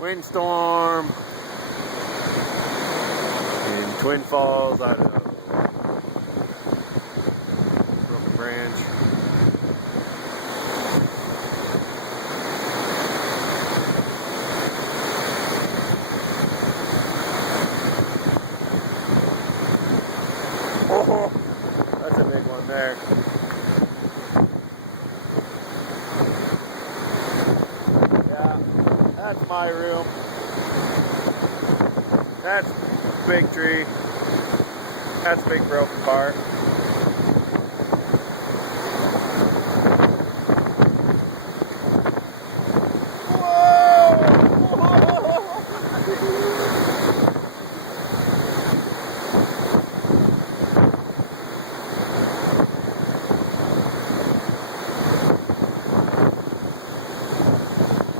Windstorm in Twin Falls, Idaho. Broken branch. Oh, that's a big one there. That's my room. That's a big tree. That's a big broken part.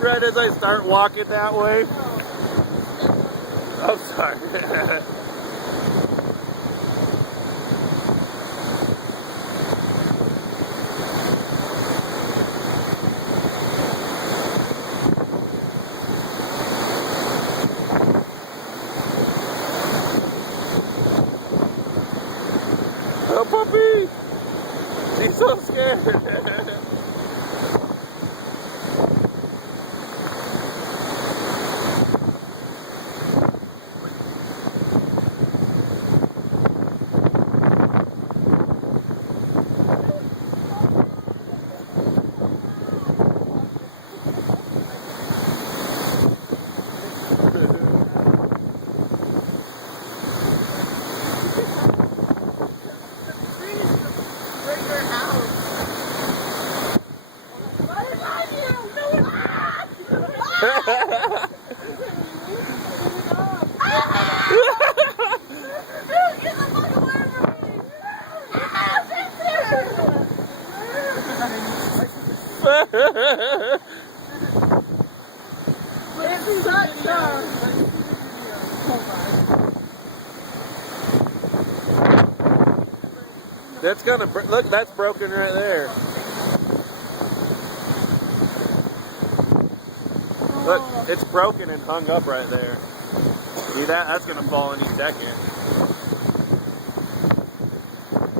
Right as I start walking that way. Oh, sorry. Oh, puppy! She's so scared. That's gonna look. That's broken right there. Look, it's broken and hung up right there. See that? That's gonna fall any second.